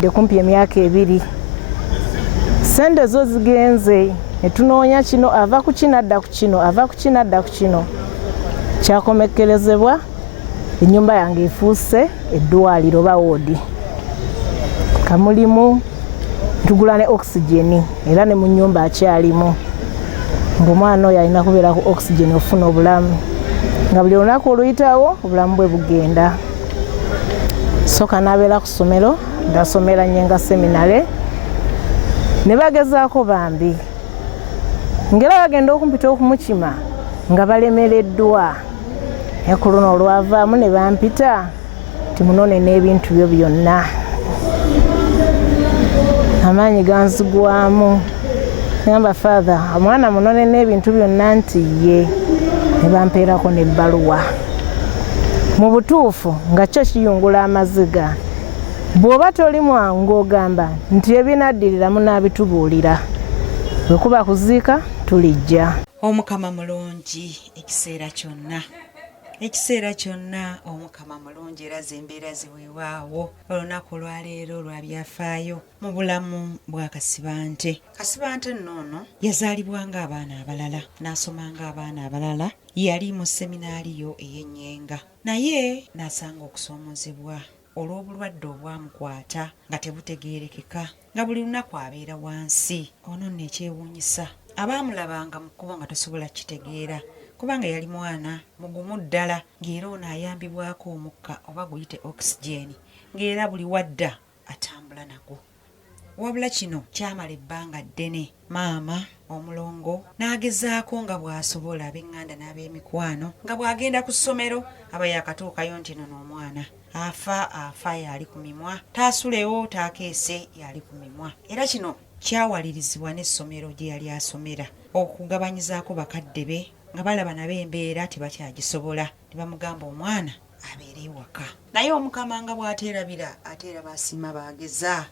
de kumpi emyaka 2 sente zo zigenze netunoonya kino ava ku kino adda ku kino ava ku kino adda ku kino kyakomekerezebwa ennyumba yange efuuse eddwaliro ba woodi kamulimu tugula ne oxygen era ne mu nnyumba akyalimu ng'omwana oyo alina kubeera ku oxygen ofuna obulamu nga buli lunaku oluyitawo obulamu bwe bugenda soka n'abeera ku ssomero ndasomera Nyenga seminare ne bagezaako bambi ngera bagenda okumpita okumukima nga balemereddwa ku luno olwavaamu ne bampita timunone n'ebintu byo byonna amaanyi ganzigwamu ngamba father omwana munone n'ebintu byonna nti ye ne bampeerako n'ebbaluwa mu butuufu nga kyo kiyungula amaziga bw'oba toli mwangu ng'ogamba nti ebinaddirira munaabitubuulira bwe kuba kuziika tulijja. Omukama mulungi ekiseera kyonna omukama mulungi era zembeera ziweewaawo olunaku olwaleero lwa byafaayo mu bulamu bwa Kasibante. Kasibante nnono yazaalibwa ng'abaana abalala n'asoma ng'abaana abalala, yali mu seminaariyo ey'Ennyenga naye n'asanga okusoomozebwa olw'obulwadde obwamukwata nga tebutegeerekeka nga buli lunaku abeera wansi. Ono nno ekyewuunyisa abaamulabanga mu kkubo nga tosobola kitegeera kubanga yali mwana mugumu ddala ng'era ono ayambibwako omukka oba guyite oxygen ng'era buli wadda atambula nagwo. Wabula kino kyamala ebbanga ddene. Maama omulongo n'agezaako nga bw'asobola ab'eŋŋanda n'ab'emikwano nga bw'agenda ku ssomero aba yakatuukayo nti nono omwana afa yali ku mimwa, taasulewo taakeese yali ku mimwa. Era kino kyawalirizibwa n'essomero gye yali asomera okugabanyizaako bakadde be nga balaba nabo embeera tebakyagisobola ne bamugamba omwana abeere ewaka. Naye omukama nga bw'ateerabira ate era basiima baageza.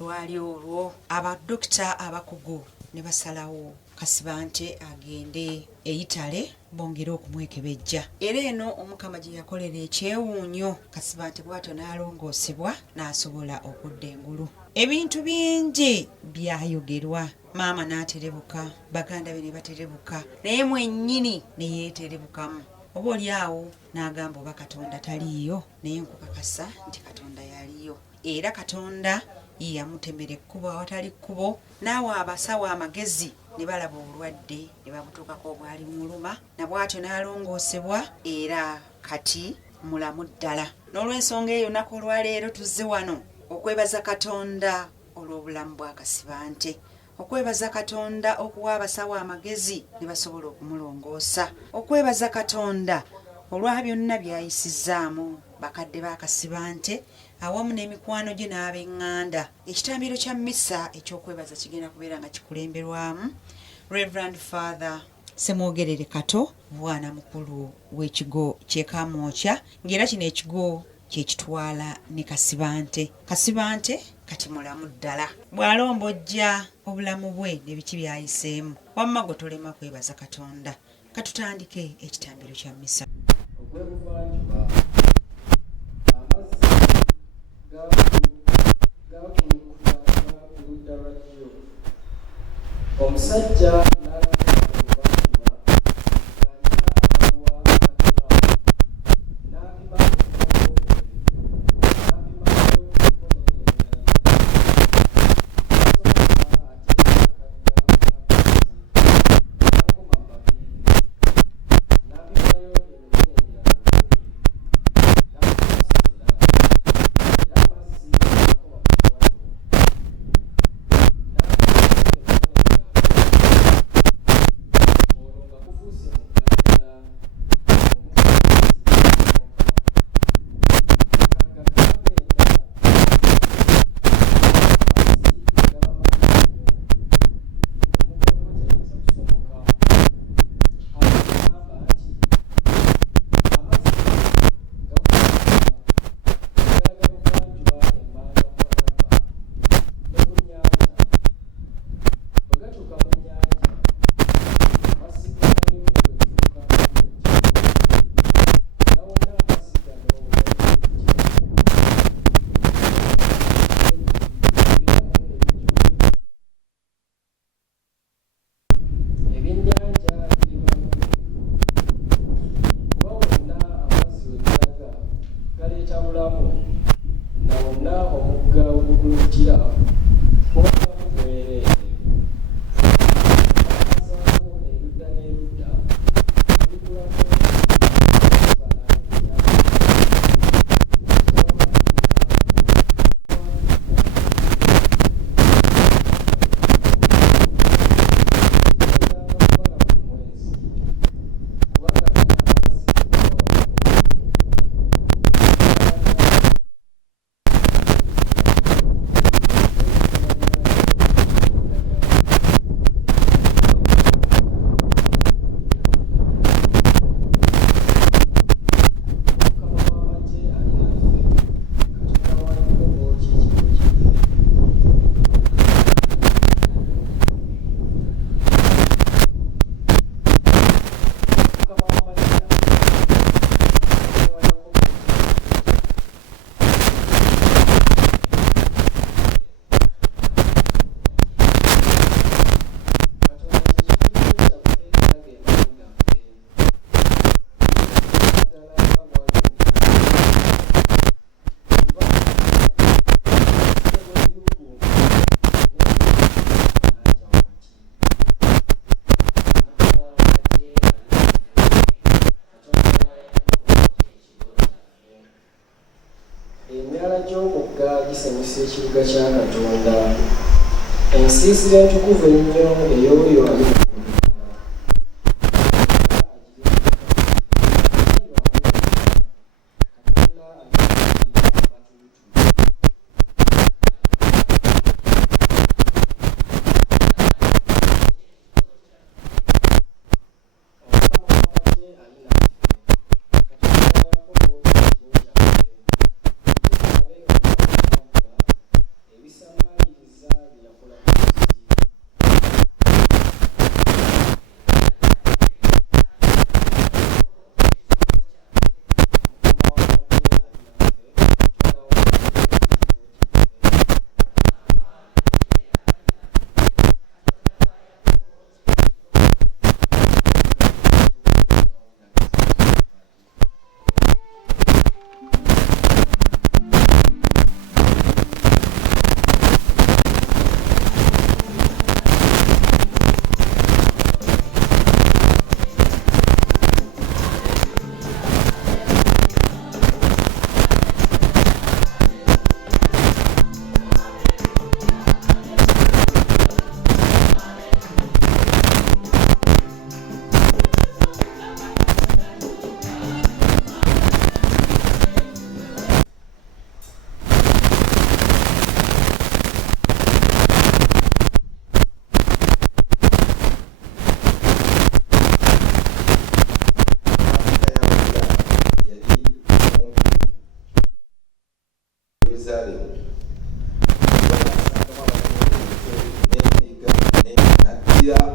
Lwali olwo abadokita abakugu ne basalawo Kasibante agende eyitale bongere okumwekebejja. Era eno omukama gye yakolera ekyewuunyo Kasibante bw'atyo n'alongoosebwa n'asobola okudda engulu. Ebintu bingi byayogerwa. Maama n'aterebuka, baganda be ne baterebuka, naye mwennyini ne yeeterebukamu. Oba oli awo n'agamba oba Katonda taliiyo, naye nkukakasa nti Katonda yaliyo. Era Katonda yamutemera ekkubo awatali kkubo, naawe abasawo amagezi ne balaba obulwadde ne babutuukako obwali muluma, na bw'atyo n'alongoosebwa era kati mulamu ddala. N'olw'ensonga eyo nnaku olwaleero tuzze wano okwebaza Katonda olw'obulamu bwa Kasibante, okwebaza Katonda okuwa abasawo amagezi ne basobola okumulongoosa, okwebaza Katonda olwa byonna by'ayisizaamu bakadde ba Kasibante awamu n'emikwano gye n'ab'eŋŋanda. Ekitambiro kya mmisa eky'okwebaza kigenda kubeera nga kikulemberwamu Reverend Father Semwogerere Kato, bwana mukulu w'ekigo ky'e Kamwokya, ng'era kino ekigo kye kitwala ne Kasibante. Kasibante kati mulamu ddala, bw'alombojja obulamu bwe n'ebiki byayiseemu, wamma gwe tolema kwebaza Katonda. Katutandike ekitambiro kya mmisa. Omusajja kulukutira kubanga mwerere azaako erudda n'erudda kulikulamu emirala gy'omugga gisanyusa ekibuga kya Katonda ensiisira entukuvu ennyo ey'oyo ali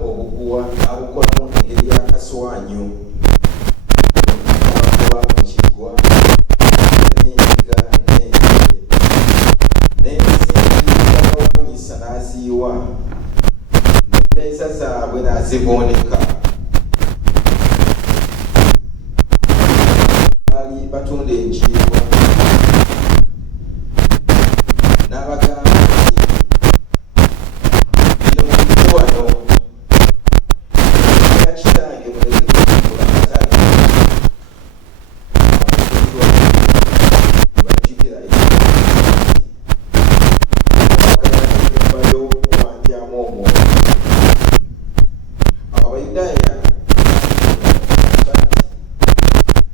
obuguwa abukolamu engeri y'akaswanyu okuba mu kigwa n'endiga n'ente n'ensinzibawanyisa n'aziiwa n'emmeeza zaabwe n'azibooneka baali batunda enjiibwa n'abagamba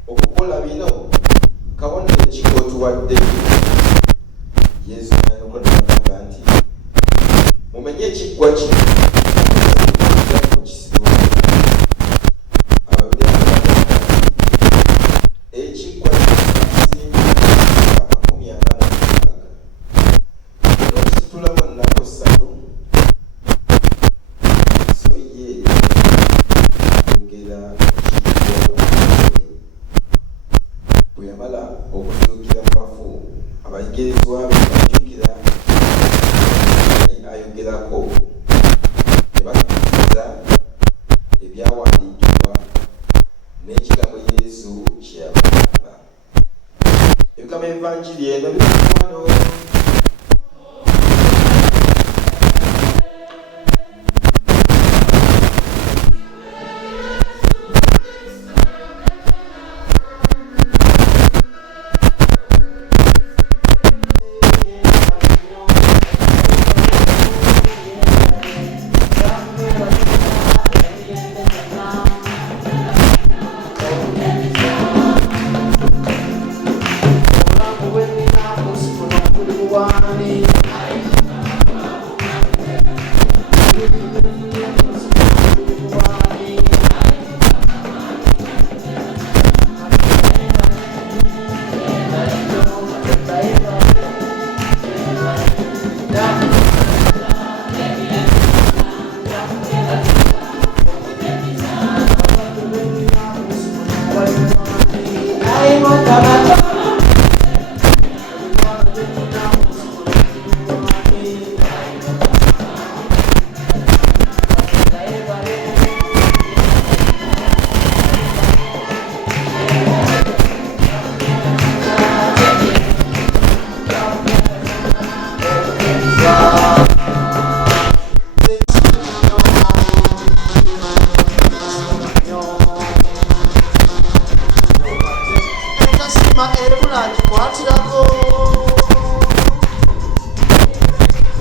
okukola bino kabonero kikotuwadde Yesu n'agamba nti mumenye ekiggwa kino ekiggwa n'okisitulamu ennaku 3 so ye ayogera bwe yamala okuzuukira mu bafu abayigirizwa be bajjukira yali ayogerako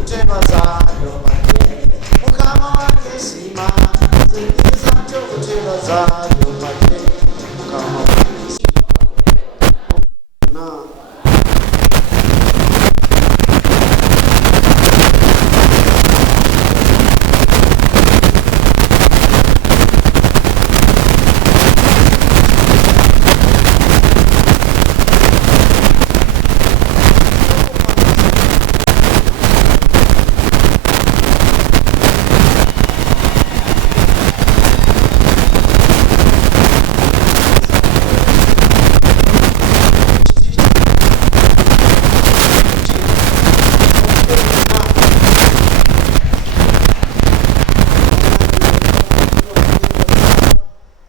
kutebaza yomate mukama wange sima nzikiriza ntyo kutebaza yomate mukama wange sima na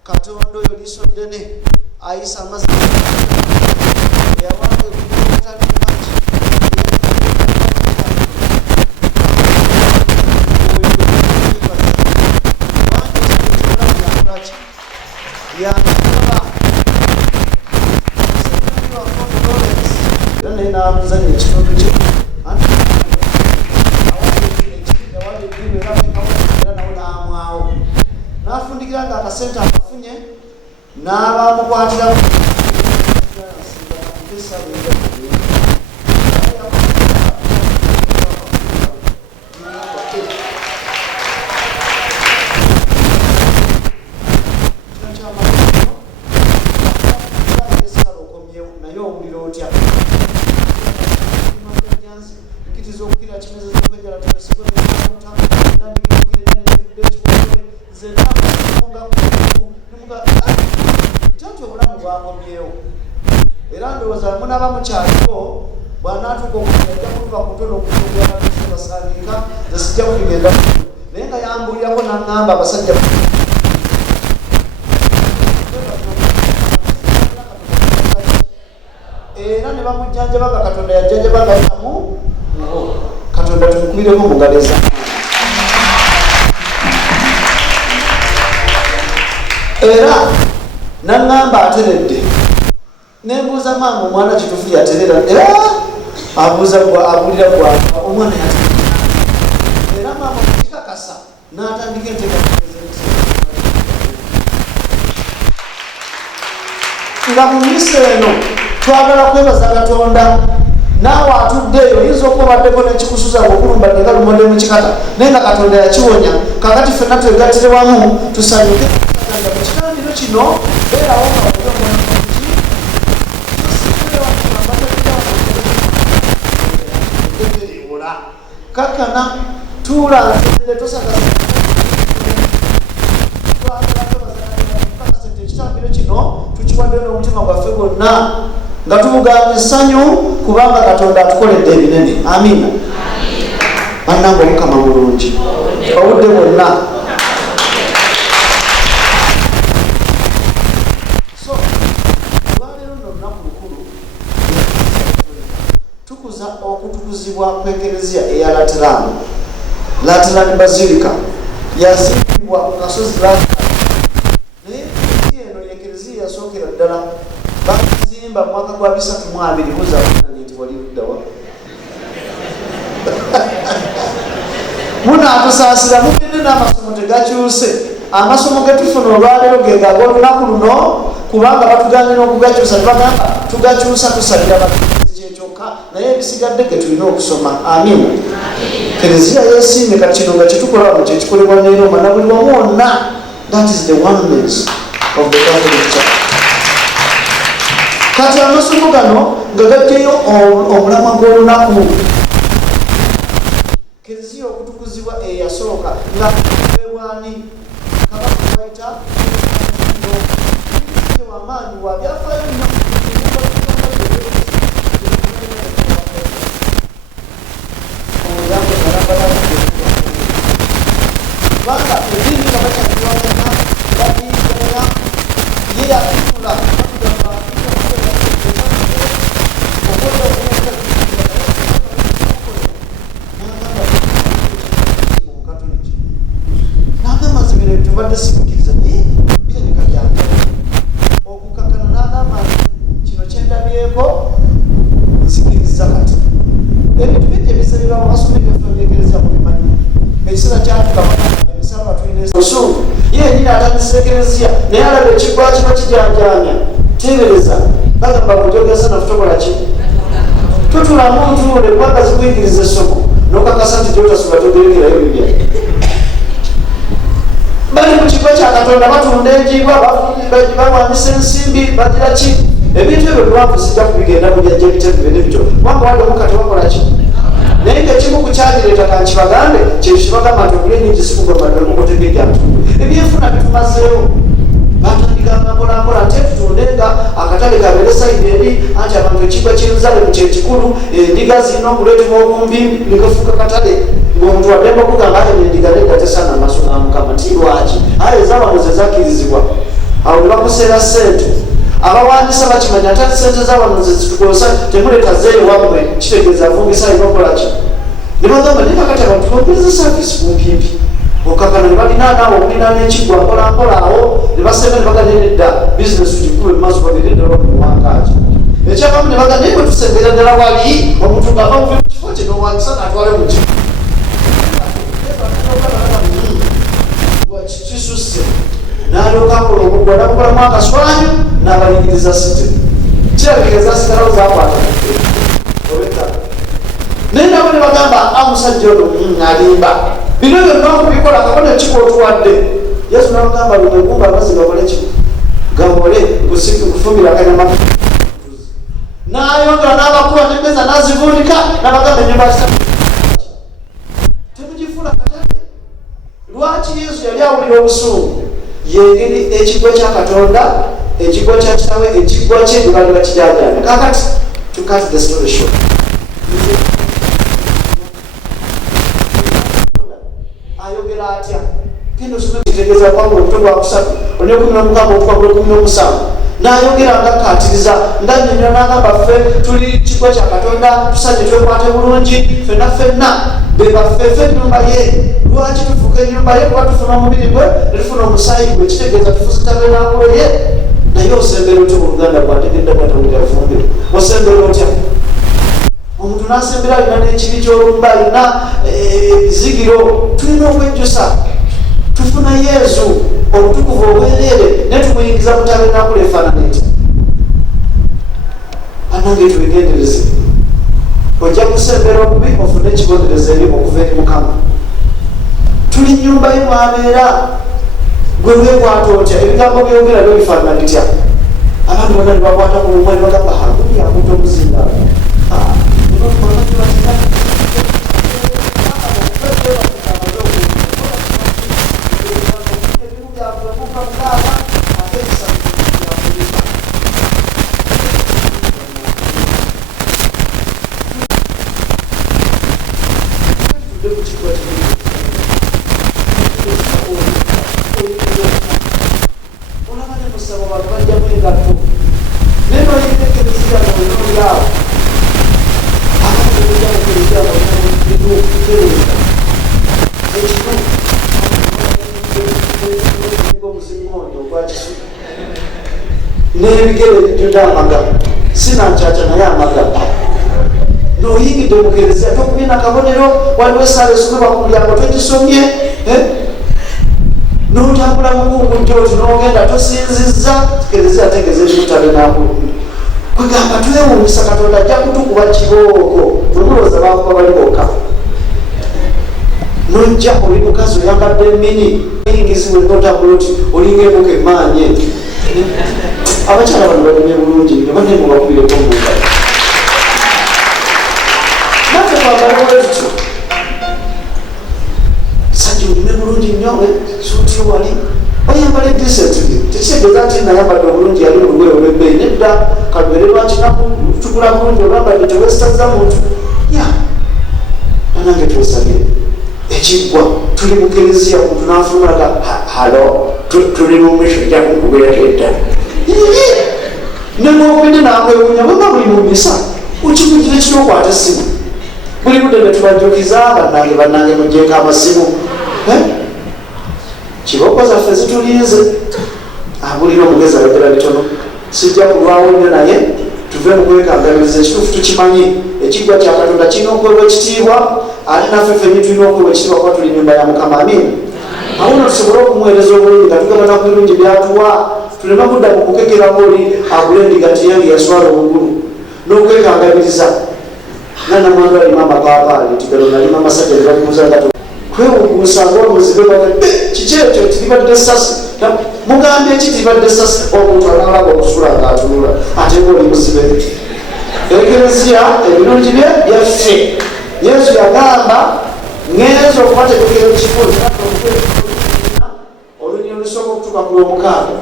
Katondo yoliso dene aisa mazina ya wake kuta kipaji ya ndio na mzani chifundu chetu nafundikira nga akasente akafunye n'abamukwatira naye owulira otya nkitiza okukira kimeze zokwejala temesekonemuta nti obulamu bwangomyewo era ndowooza munaba mukyaliko bwanaatuka okujja kutuba kutono okubasanika zesijja kugenda naye nga yambulirako naŋŋamba abasajja era ne bamujjanjabanga katonda yajjanjabanga yamu katonda tumukubireko mugaleza era naŋŋamba ateredde nembuuza maama omwana kitufu yaterera era abulira gwa omwana yaterera era maama mukikakasa n'atandika nga mu misa eno twagala kwebaza katonda naawe atuddeeyo oyinza okuba baddeko nekikusuza ng'okulumbadde nga lumonde mu kikata naye nga katonda yakiwonya kakati ffenna twegattire wamu tusanyuke nga mu kitaniro kino beerawo nga kakana tulanzire tosakasente ekitambiro kino tukiwadde n'omutima gwaffe gwonna nga tubugamba essanyu kubanga katonda atukoledde ebinene. Amina. Bannange omukama mulungi obudde bwonna okutukuzibwa kw'ekereziya eya Lateran Basilica yazimbibwa ku kasozi Lateran naye ekereziya eno yekereziya yasookera ddala bagizimba mu mwaka gwa 320 nti wali luddawa munaatusaasira mugende n'amasomo tegakyuse amasomo getufuna olwaleero ge gaga olunaku luno kubanga batugambye n'okugakyusa tubagamba tugakyusa tusalira kyokka naye ebisigadde ge tulina okusoma. Amina. Kereziya yeesiimye kati kino nga kyetukola wano kyekikolebwa ne Roma na buli wamu wonna. That is the oneness of the Catholic Church. Kati amasomo gano nga gajjayo omulamwa gw'olunaku kereziya okutukuzibwa eyasooka nga ebwani kabaka waita wamaanyi wa byafaayo nnyo kubanga edini nga bakyakiwagana babiigana ye yakitula n'agamba zibire tubadde sikukiriza naye birabika byange okukakana n'agamba ekiseera kyatuka emisala tulina obusungu yenyini atandisa ekereziya naye alaba ekiggwa kiba kijanjanya tebereza bagamba kujogeza nafe tokola ki tutulamu ntuule kubanga zikuyigiriza essomo nokakasa nti gyotasula togerekerayo bibya bali mu kigo kya Katonda batunda enjigwa bawanisa ensimbi bagira ki ebintu ebyo biwanvu zijja kubigenda kujajja ebitebibene bityo kubanga waliwo kati wakola ki naye ngaekimu ku kyagireeta kankibagambe kyekibagamba nti okuli enyingi sikugamamukotegejja ntuwe ebyenfuna bitumazeewo batandikanga mpolampola nte tutundenga akatale kabeere sayidi eri anti abantu ekigwa kyeruzalemu kyekikulu endiga zirina okuleetebwa okumbi nikafuuka katale ng'omuntu waddemba okugamba ayo endiga nedda tesana amaaso ga Mukama ti lwaki ayo ezawano ze zakkirizibwa awo ne bakuseera ssente abawandiisa bakimanya ate ssente zawano ze zitukosa temuleeta zeeyo wammwe kitegeeza avungisa alina okukolaki ne bagamba naye kakati abantu bogereza saavisi kumpimpi okakana ne balina naawe okulinaana ekiggwa mpolampola awo ne basemba ne baganda nedda bizinesi gikulu emaaso bagende ddala muwangaaji ekyakamu ne baganda naye bwe tusembera ddala wali omuntu ng'ava muve mu kifo kye n'owandisa n'atwale mu kifo kisusse n'alyoka akola omugwa n'akolamu akaswanyu n'abalingiriza site kirabikeza sigalawo zakwata oleka naye nabo ne bagamba amusajja ono alimba bino byonna okubikola kabona ekiko otuwadde Yesu n'agamba lumegumba amazzi gakole ki gabole kufumira akanyama n'ayongera n'abakuba n'emmeza n'azivuunika n'abagamba ennyumba temugifuna katale lwaki Yesu yali awulira obusungu yengeri ekigwa kya Katonda ekigwa kya kitawe ekigwa kye bwe bali bakijajanya kakati to cut the story short ayogera atya kino osome kitegeeza kwanga omutwe gwa kusatu one 16 okutwa ku 17 n'ayogera nga akkatiriza nga nnyonnyola n'agamba ffe tuli kigwa kya Katonda tusanye twekwate bulungi ffenna be baffe ffe ennyumba ye lwaki tufuuka ennyumba ye kuba tufuna omubiri gwe ne tufuna omusaayi gwe kitegeeza tufuuse tabernakulo ye naye osembera otya oluganda gwategedde bwatawulira fumbiro osembera otya omuntu n'asembera alina n'ekibi ky'olumba alina ebizigiro tulina okwejjusa tufuna Yesu obutukuvu obwereere ne tumuyingiza mu tabernakulo efaanana etya anange twegendereze ojja kusembera obubi ofune ekibonereza eri okuva eri Mukama tuli nnyumba ye mwabeera gwe weekwata otya ebigambo byogera byo bifaanana bitya abantu bonna ne bakwata ku bumwe ne bagamba hakuli akunta okuzimba n'ebigere bijjudde amaga sinancaca naye amaga n'oyingidde mu kereziya tokubye nakabonero waliwo esaala esomebwa ku mulyango togisomye n'otambula mukungujja oti n'ogenda tosinzizza kereziya ategeeza ekikutabenakulu kwegamba twewuunyisa Katonda ajja kutukuba kibooko olulowooza bakuba bali bokka nojja oli mukazi oyambadde emini eyingizibwe notambula oti olinga emuka emaanye abakyala bano balimye bulungi nebane mubakubireko mbuga nate twagalawo tutyo sajja olime bulungi nnyo suuti wali oyambala edisentiri tekitegeeza nti nayambadde obulungi yali olugoye olwebbeeyi nedda kalubere lwakinaku tukula bulungi olwambadde tewesitaza muntu ya anange twesabire ekiggwa tuli mu kereziya muntu n'afulumalaga halo tuli mu mwisho ejja kunkubira edda nemwokubidde nakwewunya bweba buli mu misa ukikujira ekinokwata essimu buli budde ne tubajjukiza bannange mugjeeko amasimu kiboko zaffe zitulinze abulira omugezi ayogera bitono sijja kulwawo nnyo naye tuve mu kwekangaliriza ekituufu tukimanyi ekiggwa kya Katonda kirina okuweebwa ekitiibwa ate naffe ffenni tulina okwewa ekitiibwa kuba tuli nnyumba ya Mukama. Amiina. Awono tusobole okumuweereza obulungi nga tugabana ku birungi byatuwa, tuleme kudda mu kukekera ng'oli agula endiga nti yange yaswala obugulu n'okwekangabiriza nga namwandu alima amapaapaali nti galo nalima amasajja ne balikuza gato kwewuguusa ng'omuzibe kiki ekyo tiribadde sasi mugambye eki tiribadde sasi omuntu analaba okusula ng'atunula ate ng'oli muzibe. Ekereziya ebirungi bye byaffe. Yesu yagamba ngenza okubategekera ekifo olunyiro olusooka okutuuka ku lwomukaaga,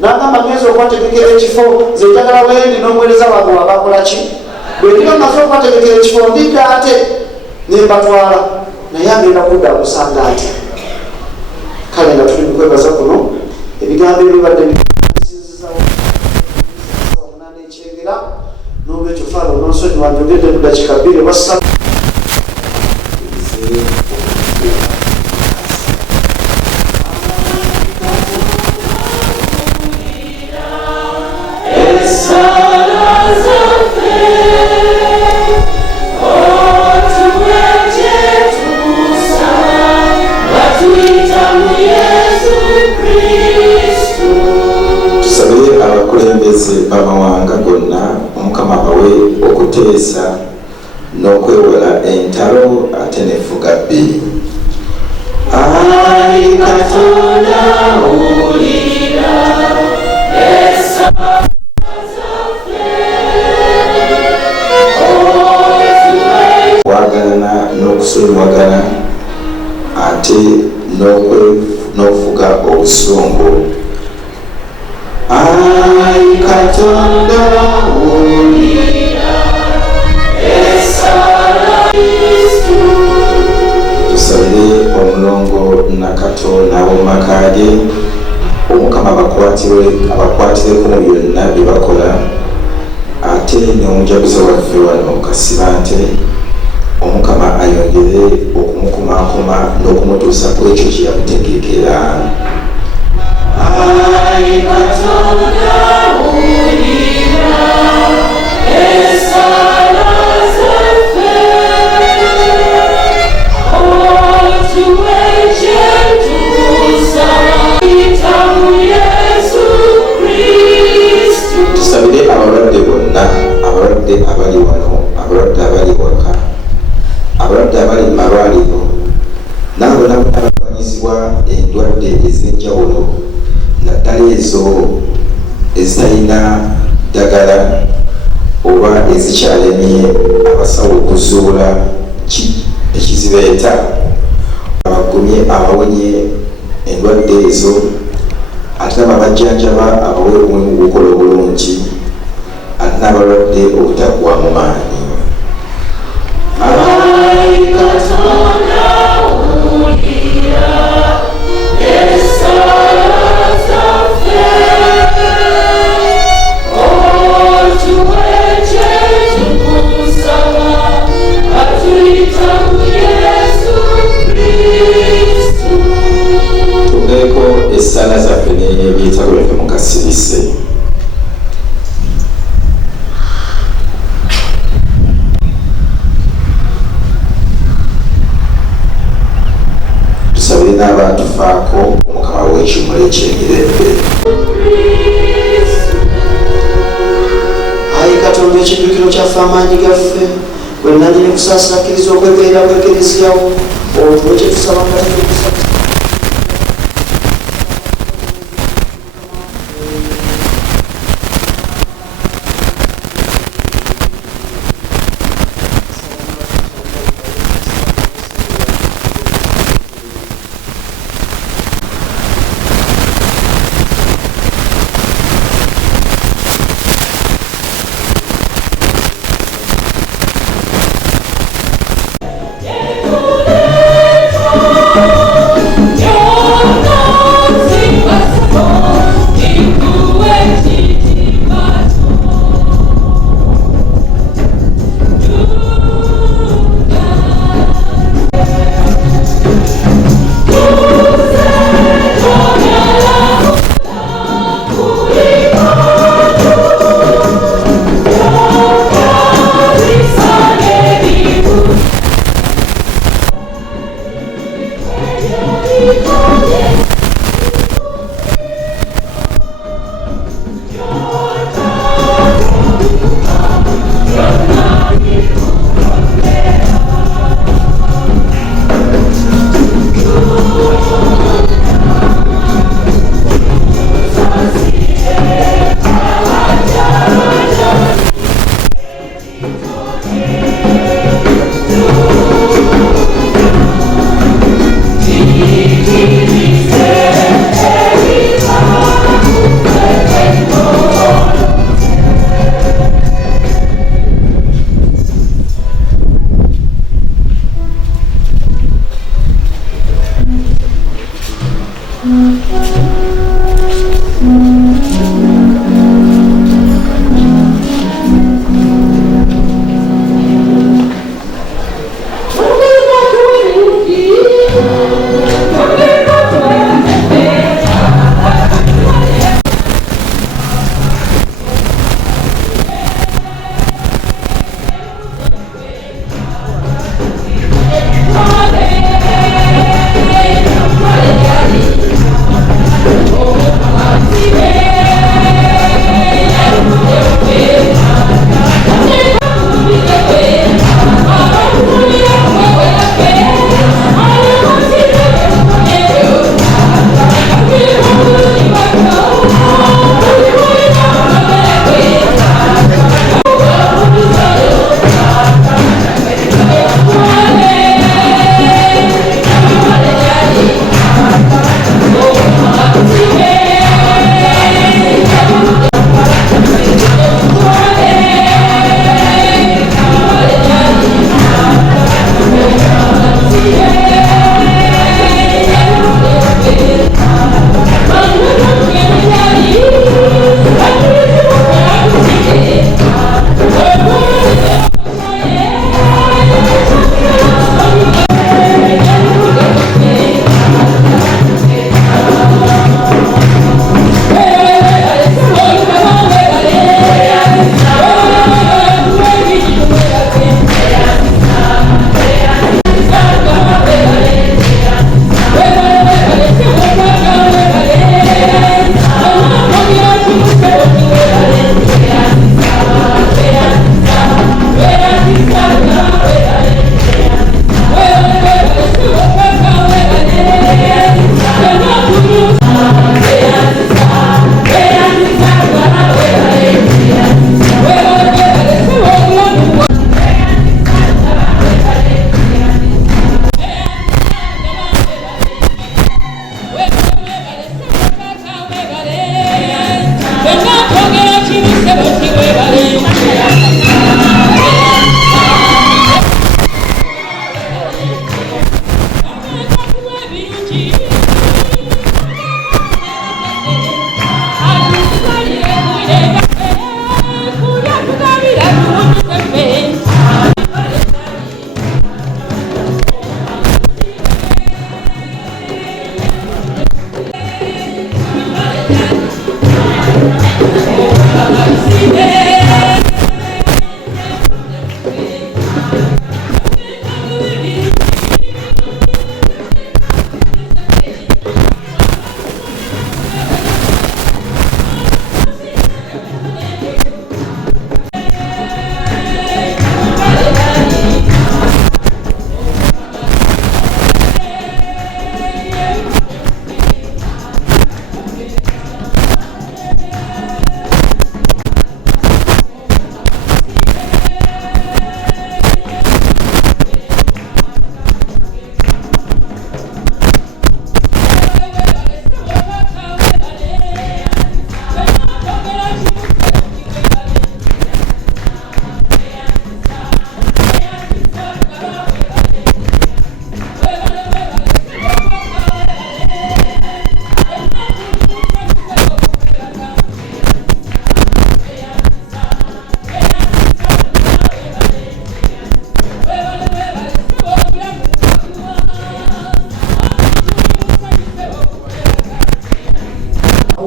n'agamba ngenza okubategekera ekifo nze njagala bwendi n'omuweereza wange wabakola ki bwe ndiba maze okubategekera ekifo ndidda ate ne mbatwala naye agenda kudda akusanga ati. Kale nga tuli mukwebaza kuno ebigambo ebibadde bisinzizawomunana ekyengera n'olwekyo faalo n'onsonyiwa njogedde mu dakiika 2 wasa tusabire abakulembeze b'amawanga gonna Omukama abawe okuteesa n'okwewala entalo ate n'enfuga bbiri. Ayi Katonda owulira essaawa zaffe, okwagalana n'okusonyiwagana ate n'okufuga obusungu. Ayi Katonda owulira tusabire omulongo Nakato n'ab'omumaka ge, Omukama abakwatireko mu byonna bye bakola, ate n'omujaguzi waffe wano mu Kasibante, Omukama ayongere okumukumakuma n'okumutuusa ku ekyo kye yamutegekera. Ayi Katonda owulira essaawa zaffe, otuwe kye tukusaba tuyita mu Yesu Kristo. Tusabire abalwadde bonna, abalwadde abali wano, abalwadde abali waka, abalwadde abali mu malwaliro, n'abo bonna balwanyizibwa endwadde ez'enjawulo, naddala ezo ezitalina ddagala oba ezikyalemye abasawo okuzuula ekizibeeta, abagumye abawonye endwadde ezo, ate n'ababajjanjaba abawe obumu bukola obulungi, ate n'abalwadde obutaggwa mu maanyi. Ayi Katonda owulira essaawa zaffe, otuwe kye tukusaba atuyita mu Yesu Kristo. Tugeeko essaala zaffe n'ebyetaago byaffe mu kasirise. Tusabire n'abatufaako Omukama w'ekimuli ekyemirembe. Ayi Katonda ekiddukiro kyaffe amaanyi gaffe wenanyini kusaasira kkiriza okwegerera kw'ekereziyawo, otuwe kye tusaba nga tetukusaba.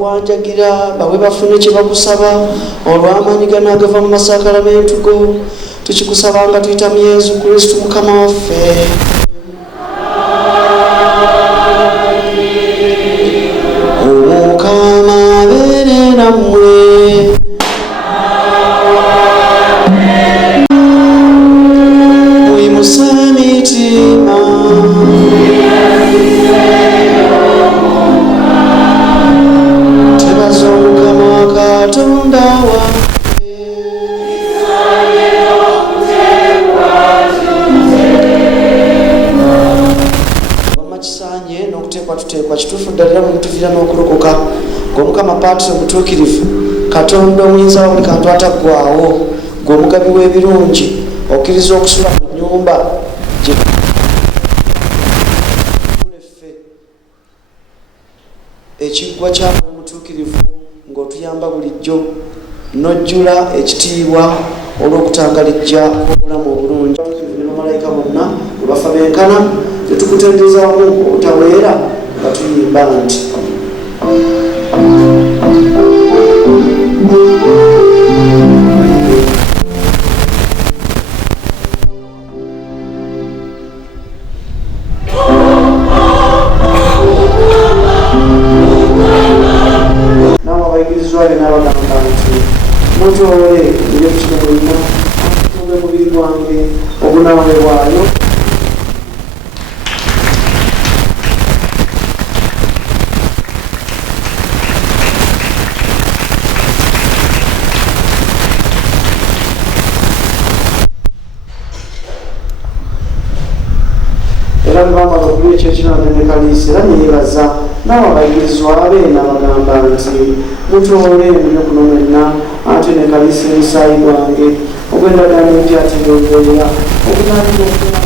wanjagira bawe bafune kye bakusaba olw'amaanyi gano agava mu masakaramentu go tukikusaba nga tuyita mu Yesu Kristo Mukama waffe. mazima tebaza Omukama Katonda waffe wamma kisaanye n'okuteekwa tuteekwa kituufu ddalira mu mutuviira n'okulokoka ng'Omukama Patro omutuukirivu Katonda omuyinza wa buli kantu ataggwaawo ng'omugabi w'ebirungi okkiriza okusula mu nnyumba gyeffe ekiggwa kyamwe omutuukirivu ng'otuyamba bulijjo n'ojjula ekitiibwa olw'okutangalijja obulamu obulungi ne bamalayika bonna bwe bafa benkana tetukutendezamu obutaweera nga tuyimba nti abayigirizwa be n'abagamba nti mutoole ebyo kino mulina atutumbe mubiri gwange ogunaweebwayo era bwebamala okulya ekyo kinanenekaliisa era neyebaza nabo abayigirizwa be n'abagamba nti mutoole mulyo kuno mwenna ate nekaliisa omusaayi gwange ogw'endagaano empya ategeogerera ogunaalina okuna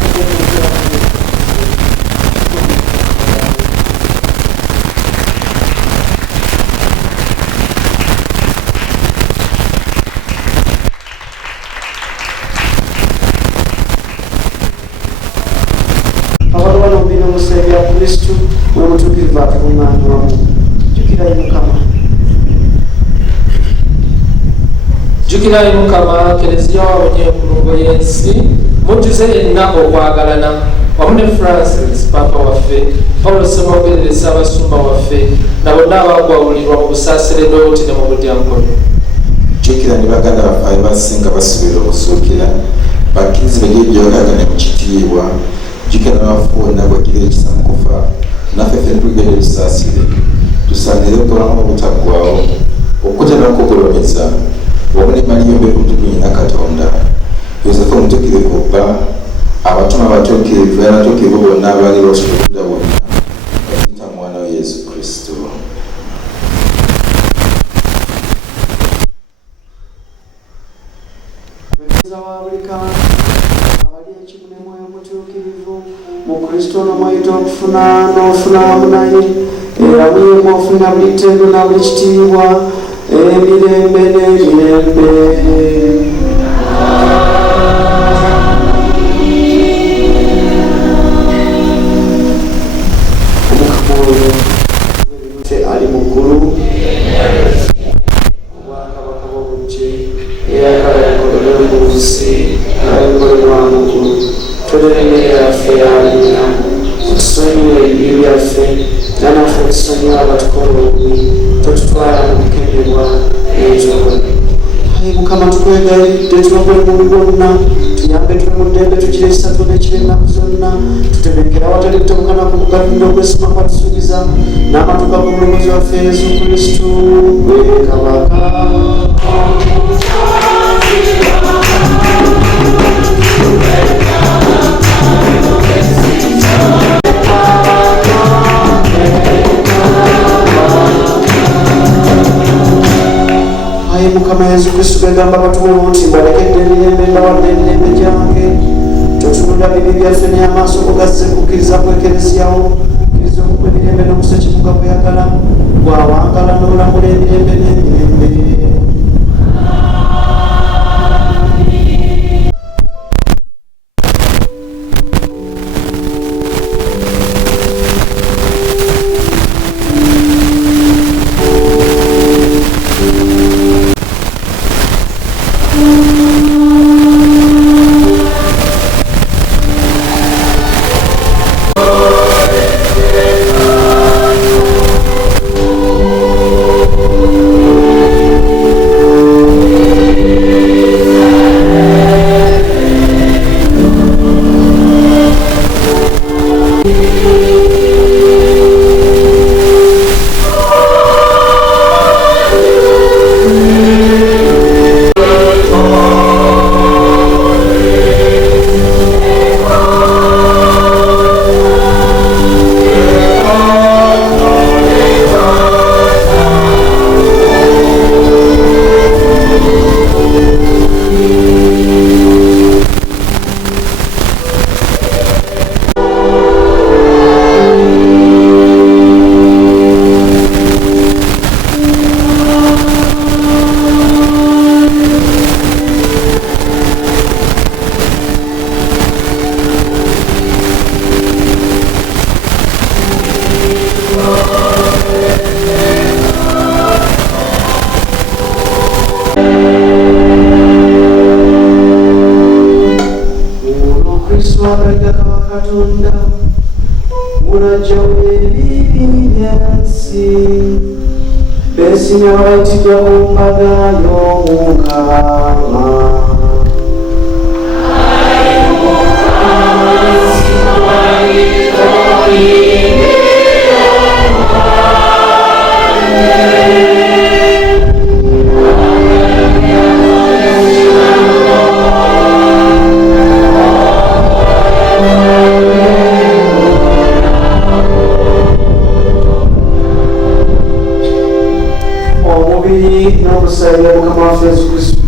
ya Kristo mwe mutuukirivu atuluŋŋaanywamu jjukirayo Mukama jjukirayo Mukama Kereziya waabonye enkulungo y'ensi mujjuze yenna okwagalana wamu ne Francis Papa waffe Paulo Ssemwogerere abasumba waffe na bonna abaagwawulirwa mu Busaaseredoti ne mu Budyankoni jjukira ne baganda baffe abasinga basuubira okusuukira bakkirize bejejjoogagane mu kitiibwa jjukira n'abafuuna bwegire ekisa mu kufa naffe ffe tugende tusaasire tusaanire okulamu obutaggwaawo okutya n'okugolomeza wamu ne maliyombe kutukunyina Katonda Yosefu omutuukirivu bba abatuma abatuukirivu era abatuukirivu bonna abaali basulukuda bonna nga mwana wa Yesu Kristo mu Kristo n'omwayita okufuna n'ofunaamu naye era muyemu ofuna buli ttendo na buli kitiibwa emirembe n'emirembe. Omukama oyo ffe ali mu ggulu obwakabaka bw'obujje eyagala bikolebwe mu nsi nga bikolebwa mu ggulu tulere emmere yaffe ya lunaku otusonyiwe ebibi byaffe era naffe otusonyiwe abatukola obubi totutwala mu kukemebwa n'ekyokola. Ayi Mukama tukwegayiridde tulokole mu bonna tuyambe tube mu ddembe tugire esatu n'ekiro ennaku zonna tutebenkera awatali kutabukana ku mugabindo okwesima kwatusuubiza n'amatuka g'omulamuzi waffe Yesu Kristo gwe Kabaka. Ayi Mukama Yesu Kristo begamba batume nti mbalekedde emirembe mbawadde emirembe gyange totunula bibi byaffe n'amaaso gazze kukkiriza kwekerezyawo kkiriza okuba emirembe n'okusa kibuga kweyagala gwawangala n'olamula emirembe n'emirembe. Katonda mulajja w'ebibi byensi beesinya bayitibwa mu mbaga y'Omukama. Omubiri n'omusaayi Mukama waffe Yesu Kristo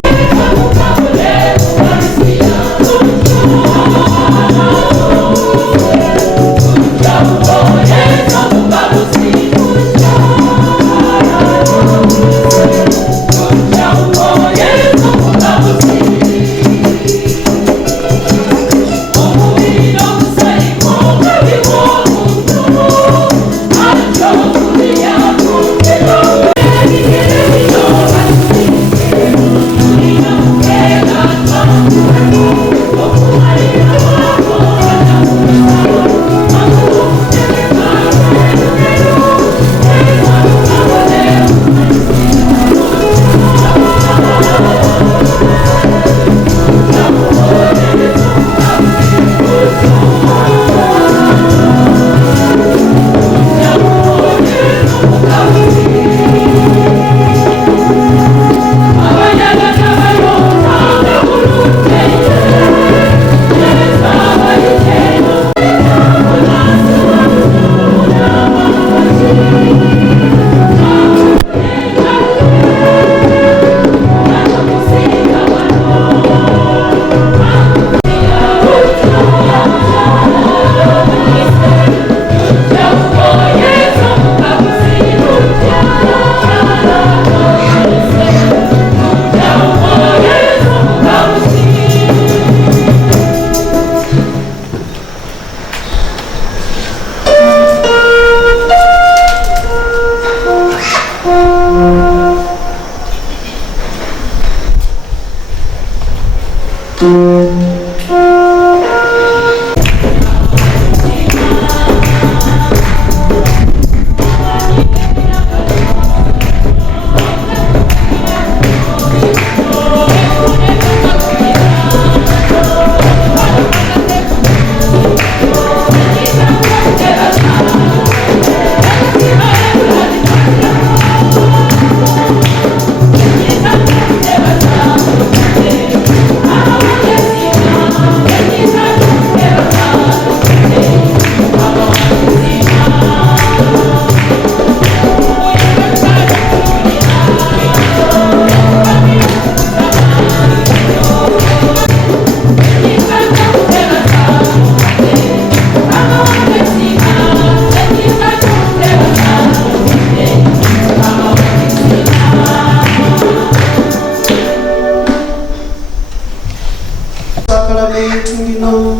tulino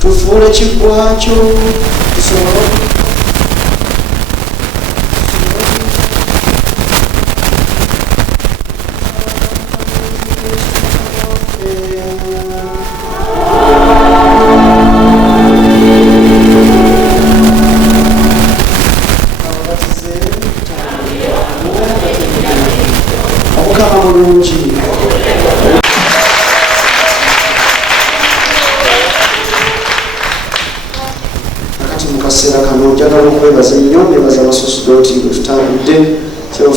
tufuule ekiggwakyo tusobole Omukama mulungi. Kaseera kano njagala okwebaza ennyo nebaza abasosodoti bwe tutambudde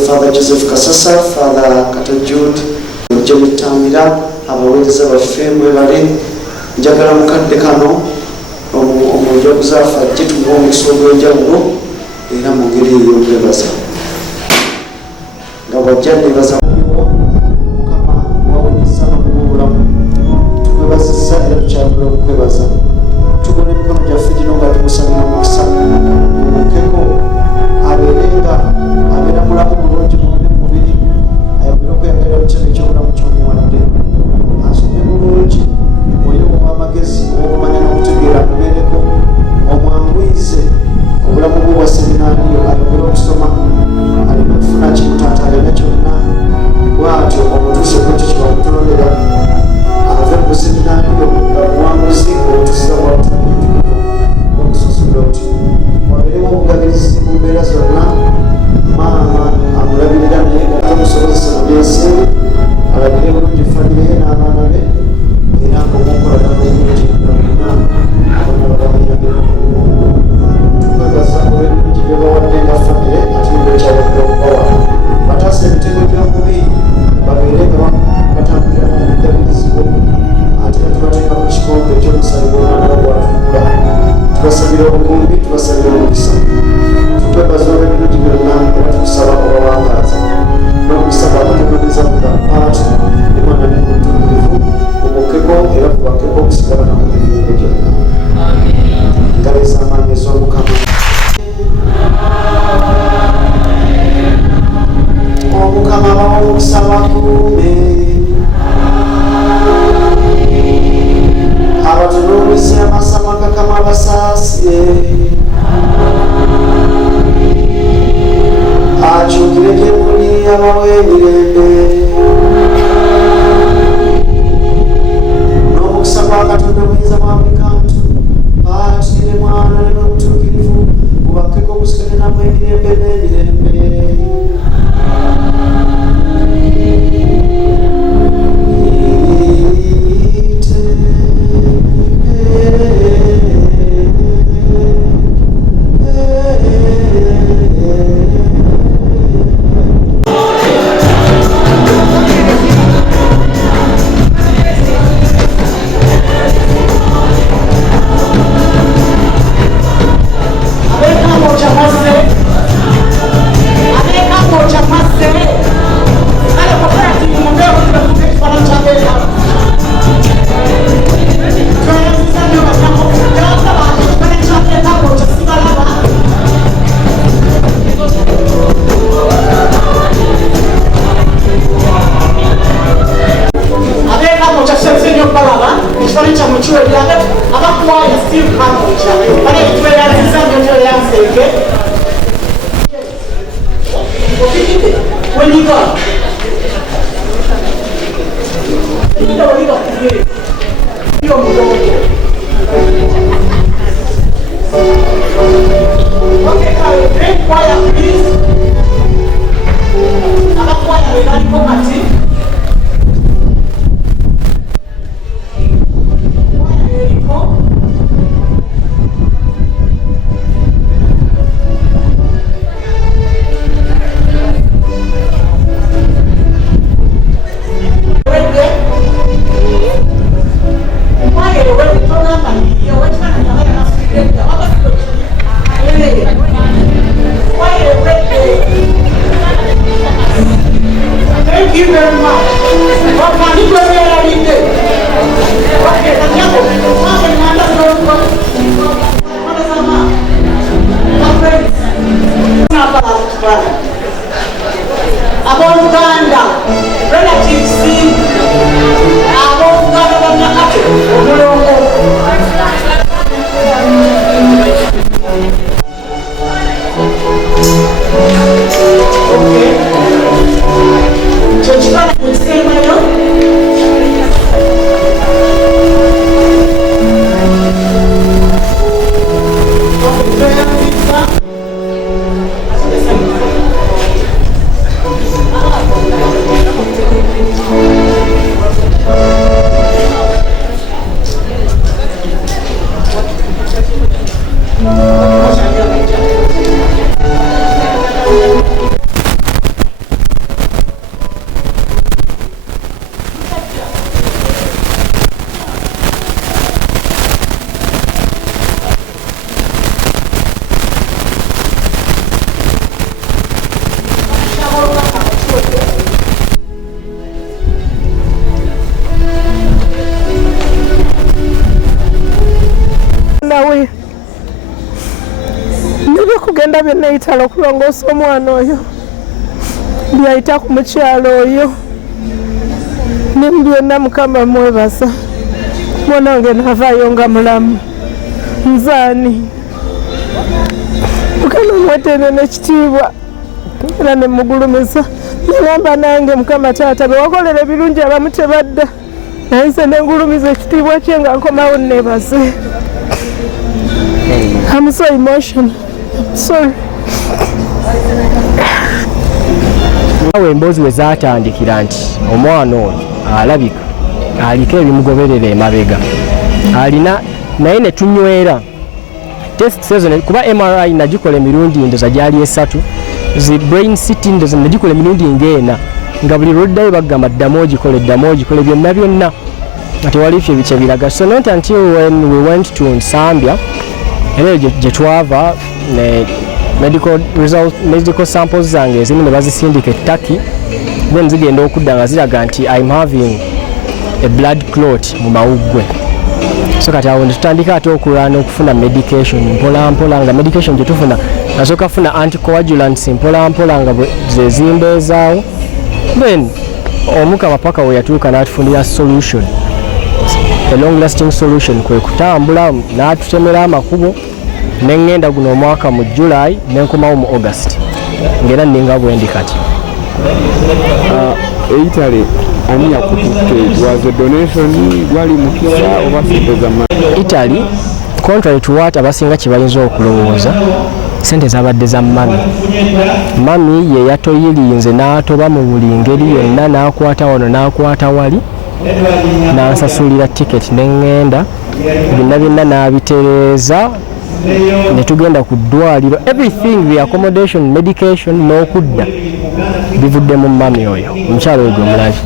Father Joseph Kasasa, Father Kato Jude, ojja mutambira abaweereza baffe mwebale. Njagala mukadde kano omujaguzi afe ajje tumuwa omukisa ogw'enjawulo era mu ngeri ey'okwebaza nga bw'ajja nebaza Mukama wawunyisa n'okubulamu. Tukwebazizza era tukyagala okukwebaza. Tugula emikono gyaffe gino nga tumusabira omukisa omukeko abeera mulamu bulungi mubone mubiri ayogere okweyagalira mu kitebe ekyobulamu ky'omuwadde asome bulungi mwoyo w'amagezi okumanya n'okutegeera mubeereko omwanguyize obulamu bwe bwa seminaariyo ayogere okusoma alina okufuna kimutaata alina kyonna bwatyo omutuuse kwekyo kyebamutololera ave mu seminaariyo buwanguzi obutuusiza bwatulaiutukuvu kumbi tubasabira omukisa tukwebaza olw'ebirungi byonna era tukusaba obawangaaza n'okusaba abatonogeza bula paati emwana nemutukulivu omukeko era kubakeko okusigala nako emirembe gyonna ngalo ez'amaanyi ez'omukama omukama bawa omukisa bakuume abatunuulizi amasama kakama abasaasire akyukire gye muli abawa emirembe n'omukisa gwa katonda muyinza mwabuli paati ne mwana ne n'omutuukirivu kubakeko okusiganyanamu emirembe n'emirembe Kugenda byonna eitalo okulongoosa omwana oyo byayita ku mukyalo oyo ne byonna mukama mwebaza mwana wange naavaayo nga mulamu nzaani mukama mwetene n'ekitiibwa era ne mugulumiza nagamba nange mukama taata bewakolera ebirungi abamu tebadda naye nze ne ngulumiza ekitiibwa kye nga nkomawo neebaze. I'm so emotional. Sorry. Awe emboozi we zaatandikira nti omwana oyo alabika aliko ebimugoberera emabega alina naye ne tunywera test season kuba MRI nagikola emirundi ndoza gyali 3 zi brain CT ndoza nagikola emirundi ng'ena nga buli lwoddayo bagamba ddamu ogikole byonna ati wali fye bice biraga. So not until when we went to Nsambya era gye twava ne medical samples zange ezimu ne bazisindika ettaki then zigenda okudda nga ziraga nti I'm having a blood clot mu mawuggwe. So kati awo netutandika ate okulwana okufuna medication mpola nga medication gye tufuna nasooka funa anticoagulants mpola nga zezimbeezaawo then omukama paka we yatuuka n'atufunira solution, a long lasting solution, kwe kutambula n'atutemera amakubo neŋŋenda guno omwaka mu July nenkomawo mu August ngera nninga bwendi kati. Italy omu yakututte was a donation gwali mukisa oba sente za mami? Italy contrary to what abasinga kye bayinza okulowooza sente zabadde za mami ye yatoyirinze n'atoba mu buli ngeri yonna n'akwata wano n'akwata wali n'ansasulira ticket neŋŋenda byonna n'abitereeza ne tugenda ku ddwaliro, everything, the accommodation, medication n'okudda bivudde mu mami oyo omukyalo oyo omulabi.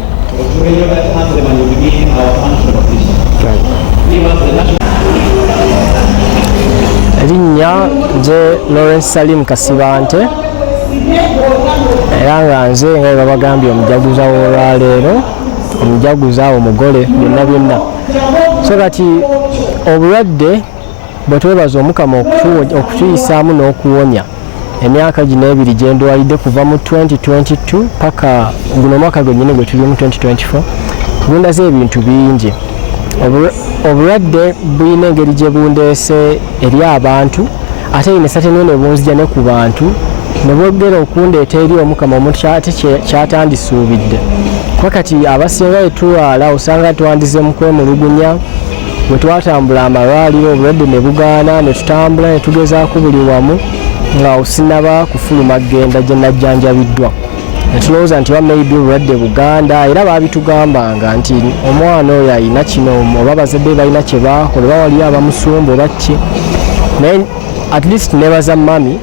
Erinnya nze Lawrence Salim Kasibante era nga nze nga babagambye omujaguza w'olwaleero, omujaguza omugole byonna. So kati obulwadde bwe twebaza omukama okutuyisaamu n'okuwonya emyaka gino ebiri gye ndwalidde kuva mu 2022 paka guno omwaka gwennyini gwe tuli mu 2024 bundaze ebintu bingi. Obulwadde bulina engeri gye bundeese eri abantu ate ine satene ne bunzija ne ku bantu ne bwogera okundeeta eri omukama omuntu ate kyatandisuubidde. Kuba kati abasinga etulwala osanga twandize mu kwemulugunya bwe twatambula amalwaliro obulwadde ne bugaana ne tutambula ne tugezaako buli wamu nga osinaba kufuluma genda gye najjanjabiddwa. Ne tulowooza nti maybe obulwadde Buganda era baabitugambanga nti omwana oyo ayina kino oba bazadde balina kye baakola oba waliyo abamusumba oba ki. Naye at least nebaza mami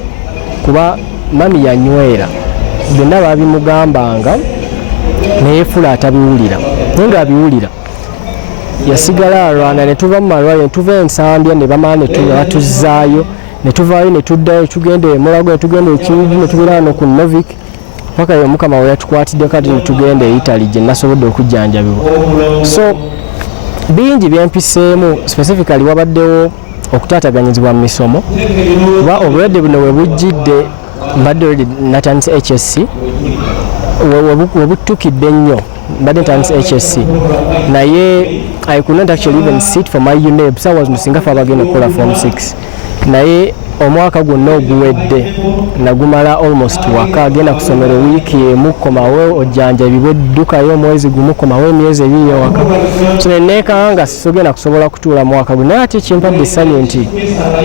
kuba mami yanywera byonna baabimugambanga neyeefula atabiwulira naye nga abiwulira yasigala alwana ne tuva mu malwaliro ne tuva ensambya ne bamala ne batuzzaayo ne tuvaayo ne tuddayo tugenda e Mulago ne tugenda e Kivu ne tugenda wano ku Novik paka yo mukama we yatukwatidde kati ne tugenda e Italy gye nasobodde okujjanjabibwa. So bingi byempiseemu specifically wabaddewo okutaataganyizibwa mu misomo kuba obulwadde buno we bujjidde mbadde natandise HSC we butukidde nnyo mbadde ntandise HSC naye I could not actually even sit for my UNEB so I was musinga fe abagenda okukola form 6 naye omwaka gwonna oguwedde nagumala almost waka agenda kusomera wiiki emu komawo ojjanjabibwe eddukayo omwezi gumu komawo emyezi ebiri waka so nenneekanga sogenda kusobola kutuula mwaka gwe naye ate kimpadde essanyu nti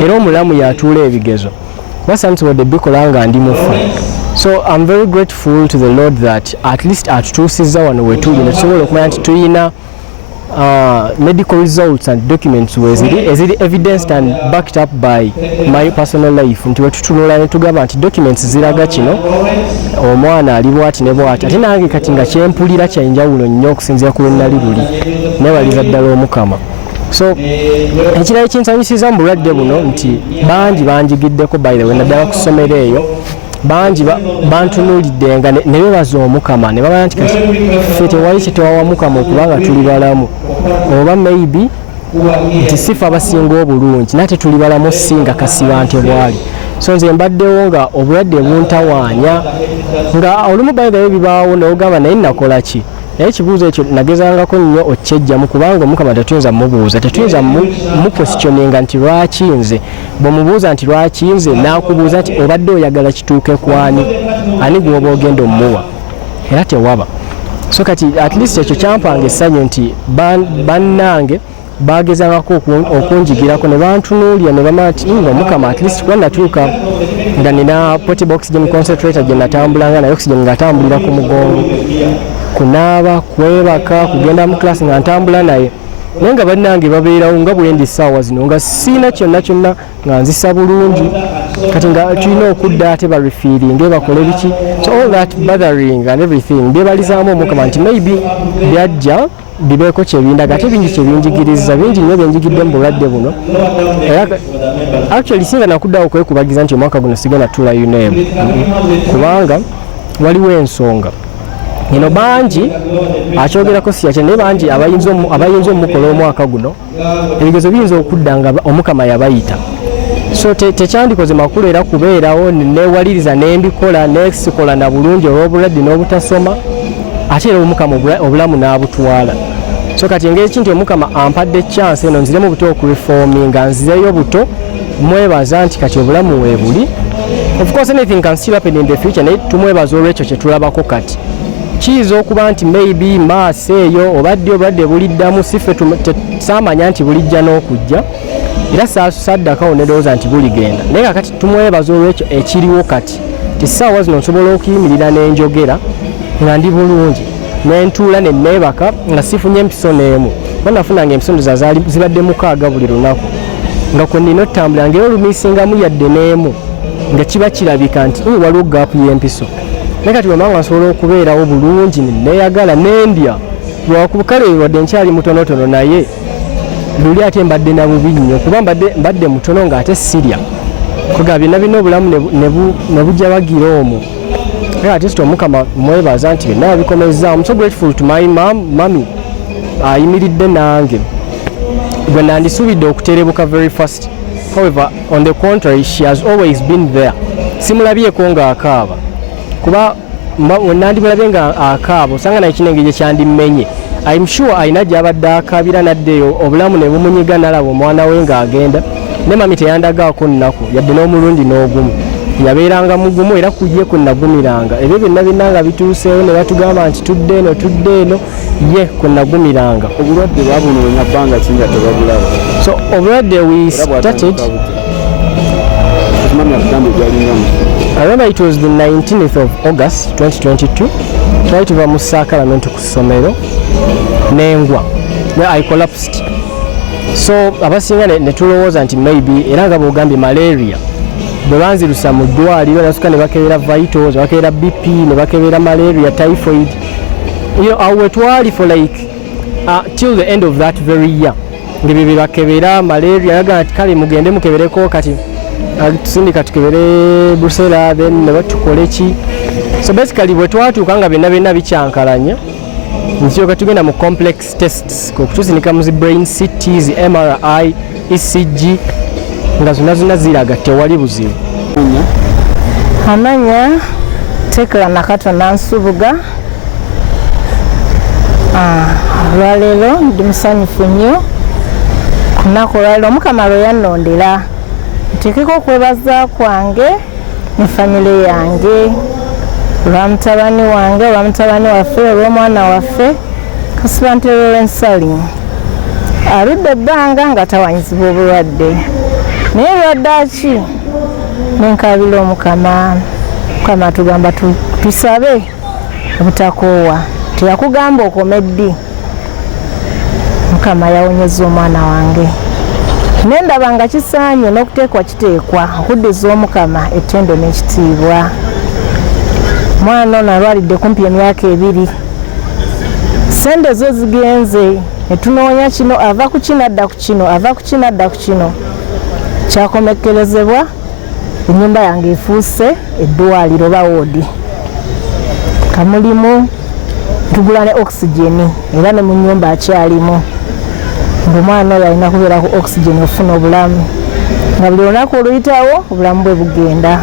era omulamu yatuula ebigezo kuba sansobodde bikola nga ndi mufu. So I'm very grateful to the Lord that at least atutuusizza wano we tuli ne tusobola okumanya nti tuyina medical results and documents eziri evidenced and backed up by my personal life nti wetutunula ne tugamba nti documents ziraga kino omwana ali bwati ne bwati ate nange kati nga kyempulira kyanjawulo nnyo okusinziira ku lwenali luli nebaliza ddala omukama. So ekirala ekinsanyusiza mu bulwadde buno nti bangi banjigiddeko by the way naddala ku ssomero eyo bangi bantunuulidde nga ne bebaza omukama ne babala nti kati ffe tewali kye tewawa mukama okubanga tuli balamu oba maybe nti sifa abasinga obulungi nate tuli balamu singa Kasibante bwali. So nze mbaddewo nga obulwadde buntawaanya nga olumu bayirayo bibaawo n'ogamba naye nakola ki naye ekibuuzo ekyo nagezangako nnyo okyejjamu kubanga omukama tetuyinza mubuuza tetuyinza mupositioninga nti lwaki nze bw'omubuuza nti lwaki nze n'akubuuza nti obadde oyagala kituuke kwani ani gwoba ogenda omuwa era tewaba. So kati at least ekyo kyampanga essanyu nti bannange bagezangako okunjigirako ne bantunuulira ne bamala nti omukama at least kuba natuuka nga nina portable oxygen concentrator gye natambulanga naye oxygen ng'atambulira ku mugongo kunaaba kwebaka kugenda mu class nga ntambula naye naye nga bannange babeerawo nga bwendi essaawa zino nga siina kyonna kyonna nga nzisa bulungi kati nga tulina okudda ate barefiiringe bakole biki so all that bothering and everything byebalizaamu omukama nti maybe byajja bibeeko kyebindaga ate bingi kyebinjigiriza bingi nnyo byenjigidde mu bulwadde buno era actually singa nakuddawo okwekubagiza nti omwaka guno sigenda tulayo neemu kubanga waliwo ensonga eno bangi akyogerako siyakye naye bangi abayinza omukola omwaka guno ebigezo biyinza okudda nga omukama yabayita so tekyandikoze makulu era kubeerawo newaliriza nembikola nesikola na bulungi olw'obulwadde n'obutasoma ate era omukama obulamu n'abutwala so kati engeri ki nti omukama ampadde chance eno nziremu buto okureforminga nzireyo buto mwebaza nti kati obulamu weebuli of course anything can still happen in the future naye tumwebaza olwekyo kyetulabako kati kiyinza okuba nti maybe maaso eyo obadde obulwadde buliddamu sife saamanya nti bulijja n'okujja era saddakawo nedowooza nti buligenda naye kakati tumwebaza olwekyo ekiriwo kati tisaawa zino nsobola okuyimirira n'enjogera nga ndi bulungi nentuula neneebaka nga sifunye empiso n'emu banafunanga empiso zibadde 6 buli lunaku nga kwenina otambula ngaera olumisingamu yadde n'emu nga kiba kirabika nti waliwo gaapu y'empiso naye kati wemanga nsobola okubeerawo bulungi neeyagala nendya lwakukale wadde nkyali mutonotono naye luli ate mbadde na bubi nnyo kuba mbadde mutono ng'ate sirya kuga byonna birina obulamu ne bujja bagira omwo naye ate sita omukama mwebaza nti byonna yabikomezza. I'm so grateful to my mami ayimiridde nange bwe nandisuubidde okuterebuka very fast. However, on the contrary, she has always been there. Simulabyeko ng'akaaba kuba nandimulabye nga akaaba osanga naye kinenge gye kyandimenye. I'm sure ayina gy'abadde akaabira naddeyo obulamu ne bumunyiga nalaba omwana we ng'agenda ne mami teyandagaako nnaku yadde n'omulundi n'ogumu yabeeranga mugumu era kujye kwenagumiranga ebyo byonna byonna bituuseewo ne batugamba nti tudde eno ye kwenagumiranga. Obulwadde bwabunonya bbanga ki nga tebabulaba? So obulwadde we started I remember it was the 19th of August 2022 twali tuva mu Sacramento ku ssomero n'engwa I collapsed. So abasinga ne tulowooza nti maybe era nga bwogambye malaria bwe banzirusa mu ddwaliro nasuka ne bakebera vitals ne bakebera BP ne bakebera malaria typhoid awe twali for like till the end of that very year ng'ebyo bye bakebera malaria yaga nti kale mugende mukebereko kati tusindika tukebere Brucella then ne batukole ki. So basically bwe twatuuka nga byonna bikyankalanya nzioka tugenda mu complex tests kutusindika mu brain CTs MRI ECG nga zonna ziraga tewali buzibu. Amanya Tekla Nakato Nansubuga. Lwaleero ndi musanyufu nnyo kunaku lwaleero omukama lwe yannondera nteekeko okwebaza kwange ne famire yange olwa mutabani wange olwa mutabani waffe olw'omwana waffe Kasibante Lawrence Salim aludde ebbanga nga tawanyizibwa obulwadde naye lwadde ki nenkabira omukama tugamba tusabe obutakoowa teyakugamba okomeddi mukama yawonyeza omwana wange nendaba nga kisaanye n'okuteekwa kiteekwa okuddiza omukama ettendo n'ekitiibwa. Mwana ono alwalidde kumpi emyaka 2 sente zo zigenze netunoonya kino ava ku kinadda ku kino ava ku kinadda ku kino kyakomekkerezebwa ennyumba yange efuuse eddwaliro bawoodi kamulimu tugula ne oxygeni era ne mu nnyumba akyalimu ng'omwana oyo alina kubeera ku oxygeni ofuna obulamu nga buli lunaku oluyitawo obulamu bwe bugenda.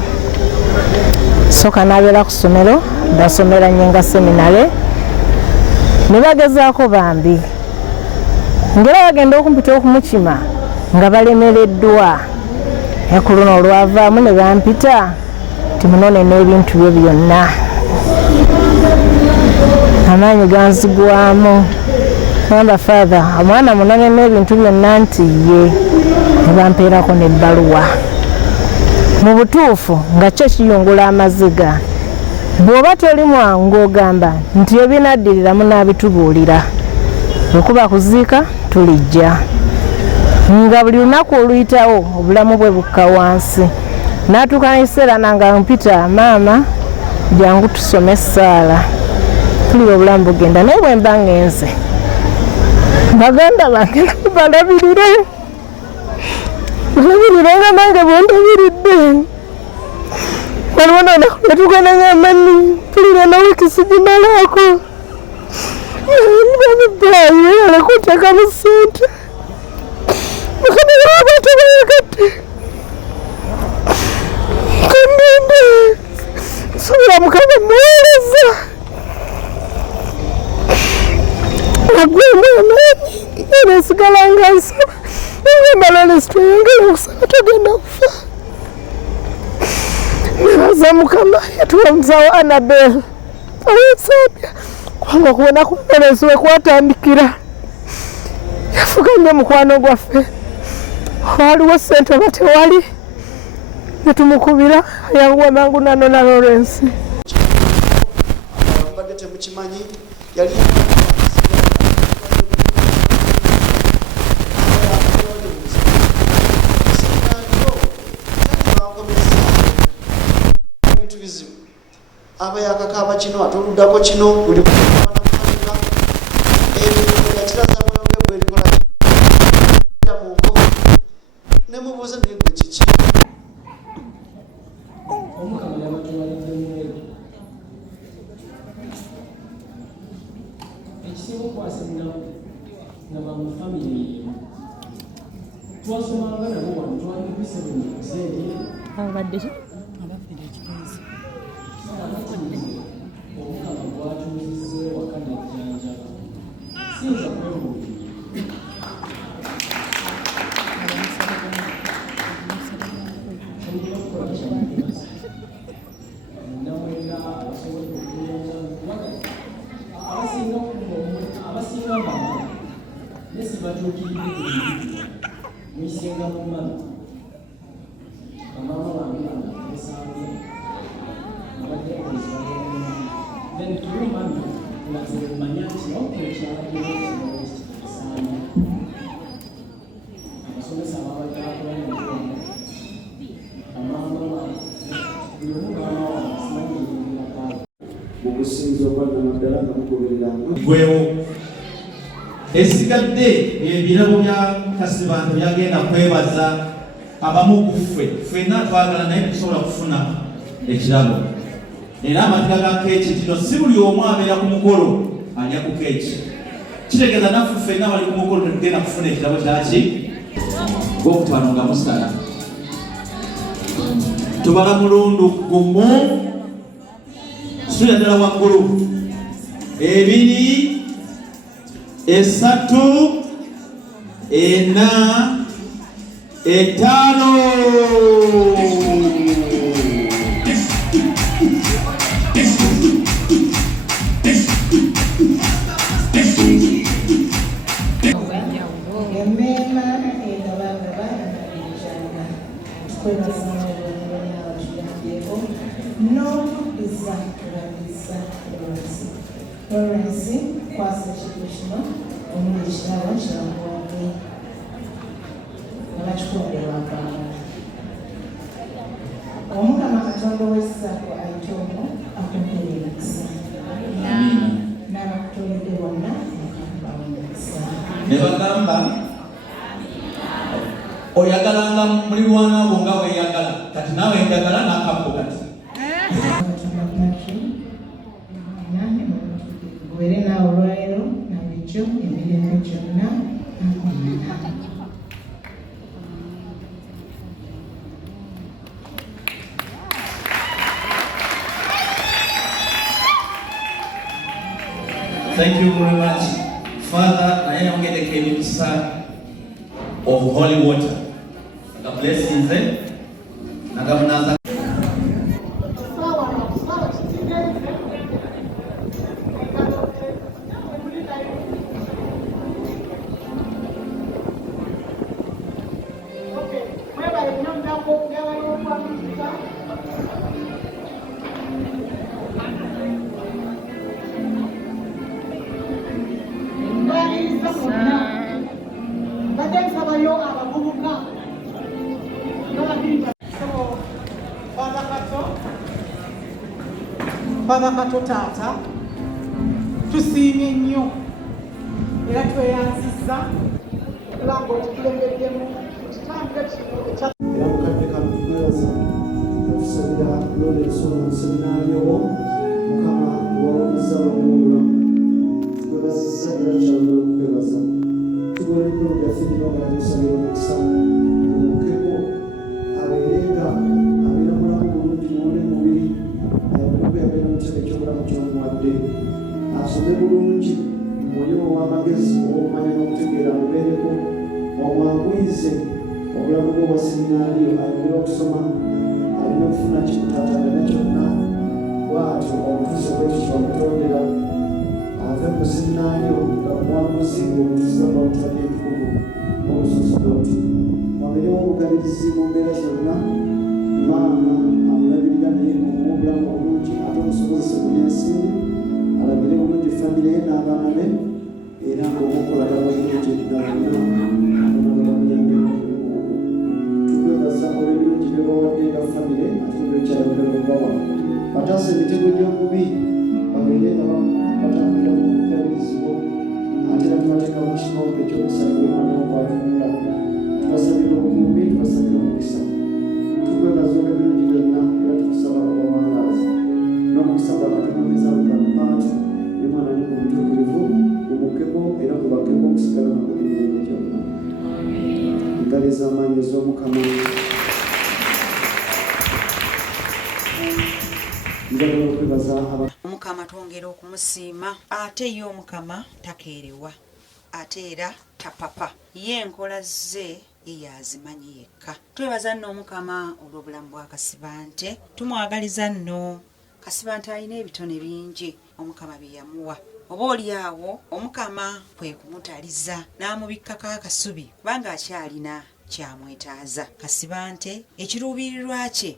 Soka n'abeera ku ssomero ndasomera nnyo seminare ne bagezaako bambi ngera bagenda okumpita okumukima nga balemereddwa ku luno olwavaamu ne bampita timunone n'ebintu bye byonna amaanyi ganzigwamu gamba father omwana munone n'ebintu byonna nti ye ne bampeerako n'ebbaluwa mu butuufu nga kyo kiyungula amaziga bw'oba toli mwangu ogamba nti ebinaddirira munaabitubuulira okuba kuziika tulijja nga buli lunaku oluyitawo obulamu bwe bukka wansi. N'atuuka n'ekiseera nanga mpita maama jangu tusome essaala tuliba obulamu bugenda. Naye bwe mba ngenze baganda bange balabirire nga nange bwendabiridde. Waliwo n'olunaku lwe tugenda amani tulira na wiiki sigimalaako bamubaayi alekuteekamu ssente mukamera w'abantu bayagadde kandinde nsubira mukama muweereza agwemu amaanyi nenesigala nga nsaba ngamba lonesito yongera okusaba togenda kufa. Nebaza mukama yatuwa musawo Annabel awensabya kubanga kubona kuloneso we kwatandikira yafuga nnyo mukwano gwaffe. Waliwo ssente oba tewali netumukubira yanguwa mangu nano na Lawrence. Mbadde temukimanyi yali ebintu bizibu aba yakakaaba kino atoluddako kino buli yakiraza mwenge bwerikola munko nemubuuze naye gwe kiki ekisinga okwasemnamu nga mu famire twasomanga nabo wano twandikise buzeeri abadde abafire ekitunzi omukama gwatuuzizza ewaka nejjanjaba siyinza kwebuulira olina okukola kyamulaza namwera abasobole okuyonja abasinga mama nesi batuukiridde mwisenga mu mama bamama bange esange abadde akolezibalema then tuli mami naze manya nti okyekyalaesaanya abasomesa babadde akola bamama buli omu mama wange simanyeebirakala obusinza obwadde naddala nga mugobereranga gwewo esigadde ebirabo bya Kasibantu byagenda kwebaza abamu ku ffenna twagala naye tusobola kufuna ekirabo era amatika ga keeki kino si buli omu abeera ku mukolo alya ku keeki kitegeeza naffe ffenna bali ku mukolo tetugenda kufuna ekirabo kyaki gw'okutwano nga musala tubala mulundu gumu sula ddala waggulu 2 3 4 Lawrence kwasa ekintu kino omuli ekirabo kyamuwadde abakikuwaddewaakaana omukama katonda w'essaako ayitoomo akumpere emikisa n'abakutoledde bonna mukambawo emikisa ne bagamba oyagalanga mulirwana wo nga weeyagala kati naawe njagala n'akabbo kati Gubeere naawe olwaleero na bulijjo emirembe gyonna. Thank you very much. Father, naye yongedeko emikisa of holy water. Naga blessings naga munaza What is baba kato taata tusiimye nnyo era tweyanzizza langa otukulembeddemu tutambula kino ekya era mukadde kano tukwebaza otusabira lorenso mu seminariowo mukama wawuliza bamubula tukwebazizza era kyalula okukwebaza tugola ebikolo byaffe bino nga tusabira omukisa omukeko abeerenga abeera mulamu bulungi muwone mubiri ayabulibwe yabeera mu kitebe ekyobulamu kyomuwadde asome bulungi mwoyo ow'amagezi ow'omanya n'okutegeera mubeereko omwanguyize obulamu bwe bwa seminaariyo ayogera okusoma alina okufuna kimutaatagana kyonna bwatyo omutuuze bwekityo omutondera ave mu seminaariyo nga mwanguzi omutuuza bwamutali ekikugu n'obusosodooti wamirimu obugabirizi mu mbeera zonna maama amulabirira naye omuwa obulamu obulungi ate omusobozese mu byensimbi alabire bulungi famire ye n'abaana be era ng'omukolagana bulungi tukwebaza olw'ebirungi bye bawadde nga famire ate nebyokyayogera okubawa bataasa emitego gy'omubi babeere nga batambulira mu bugabirizibwo ate era tubateekamu kikombe ekyokusabira omwana okwatunula tubasabira obukuumi tubasabira omukisa tukwebaza olw'ebirungi byonna era tukusaba obawangaazi n'omukisa gwa katonda bwegampaati ne mwana ne mu butuukirivu gumukkeko era gubakkeko okusigala nabo emirembe gyonna engalo ez'amaanyi ez'omukama njagala okwebaza omukama twongera okumusiima ate ye omukama takeerewa ate era tapapa ye enkola ze ye yazimanyi yekka twebaza nno omukama olw'obulamu bwa Kasibante tumwagaliza nno Kasibante alina ebitone bingi omukama bye yamuwa oba oli awo omukama kwe kumutaliza n'amubikkako akasubi kubanga akyalina kyamwetaaza Kasibante ekiruubirirwa kye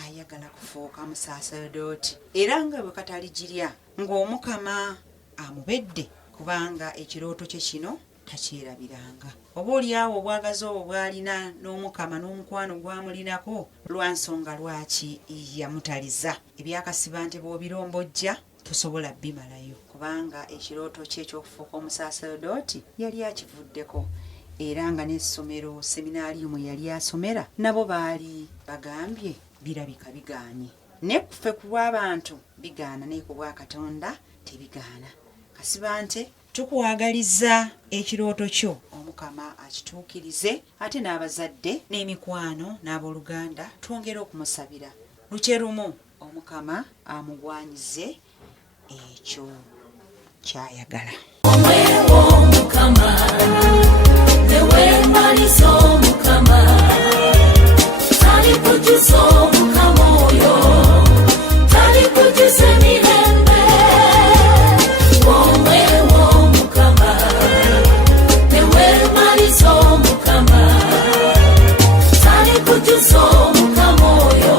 ayagala kufuuka musaaseredooti era nga bwe kataligirya ng'omukama amubedde kubanga ekirooto kye kino takyerabiranga oba oli awo obwagazi obwo bw'alina n'omukama n'omukwano gwamulinako lwa nsonga lwaki yamutaliza ebya Kasibante bw'obirombojja tosobola bimalayo kubanga ekirooto kye eky'okufuuka omusaaseredooti yali akivuddeko era nga n'essomero seminaariyo yali asomera nabo baali bagambye birabika bigaanye ne kuffe ku lw'abantu bigaana naye ku bwa Katonda tebigaana Kasibante tukuwagaliza ekirooto kyo omukama akituukirize ate n'abazadde n'emikwano n'abooluganda twongere okumusabira lukye lumu omukama amugwanyize ekyo kyayagala omwewo omukama newembaliza omukama talikujuza omukama oyo talikujuza emirembe omwewo omukama newembaliza omukama talikujuza omukama oyo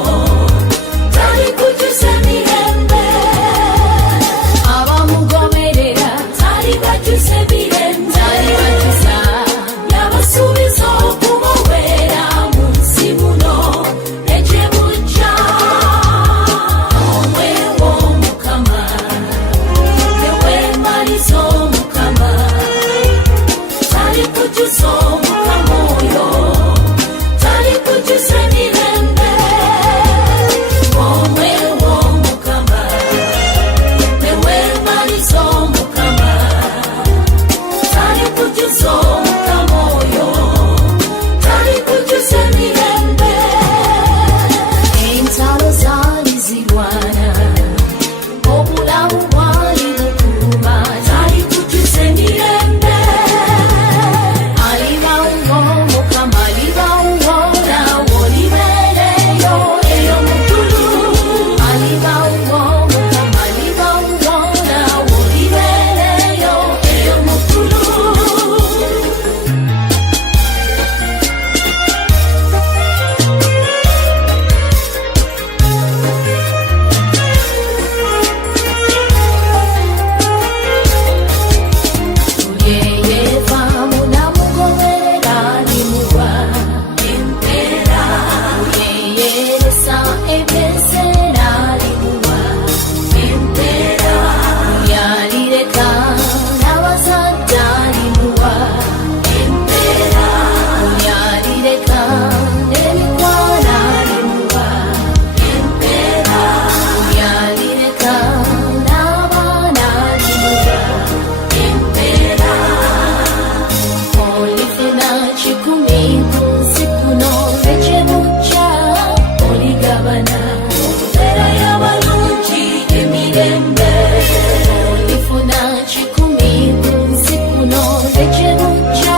talikujuza emirembe abamugoberera talibajuza emirembe talibajuza yabasuubiza okubaweera mu nsi muno ekyebuli oligabana era y'abalungi emirembe olifuna kikumi ku nsi kuno ekyebujja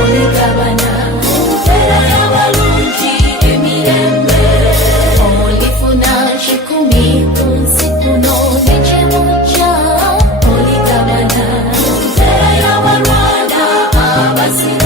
oligabana era y'abalungi emirembe olifuna kikumi ku nsi kuno ekyebujja oligabana era y'abalwana abazira